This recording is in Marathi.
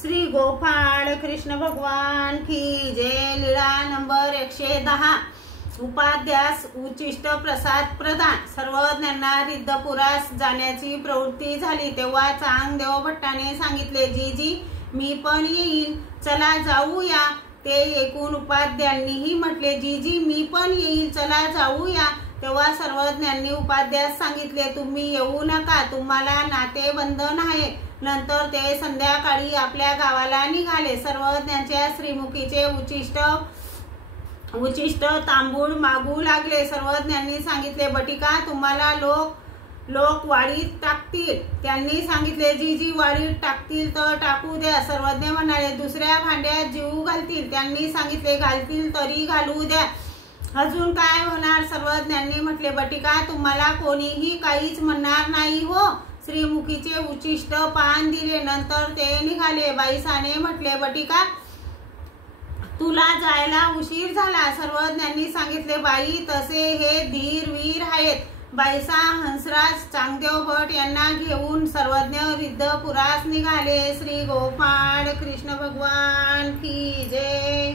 श्री गोपाळ कृष्ण भगवान की जय। लीळा नंबर 110। उपाध्यास उचिष्ट प्रसाद प्रदान। सर्वज्ञांना रिद्धपुरास जाण्याची प्रवृत्ती झाली तेव्हा चांगदेव भट्टाने सांगितले, जीजी मी पण येईल, चला जाऊया। ते ऐकून उपाध्यांनीही म्हटले, जीजी मी पण येईल, चला जाऊया। तेव्हा सर्वज्ञांनी उपाध्यास सांगितले, तुम्ही येऊ नका, तुम्हाला नातेबंधन आहे। नंतर ते संध्याकाळी आपल्या गावाला निघाले। सर्वज्ञांच्या श्रीमुखीचे उचिष्ट तांबूळ मागू लागले। सर्वज्ञांनी सांगितले, बटिका तुम्हाला लोक वाडीत टाकतील। त्यांनी सांगितले, जीजी वाडीत टाकतील तर टाकू द्या। सर्वज्ञ म्हणाले, दुसऱ्या भांड्यात जीव घालतील। त्यांनी सांगितले, घालतील तरी घालू द्या, अजून काय होणार। सर्वज्ञांनी म्हटले, बटिका तुम्हाला कोणीही काहीच म्हणणार नाही हो। श्रीमुखीचे उचिष्ट पान दिले, नंतर ते निघाले। बाईसाने म्हटले, बटिका तुला जायला उशीर झाला। सर्वज्ञांनी सांगितले, बाई तसे हे धीरवीर आहेत। बाईसा हंसराज चांगदेव भट यांना घेऊन सर्वज्ञ रिद्धपुरास निघाले। श्री गोपाळ कृष्ण भगवान की जय।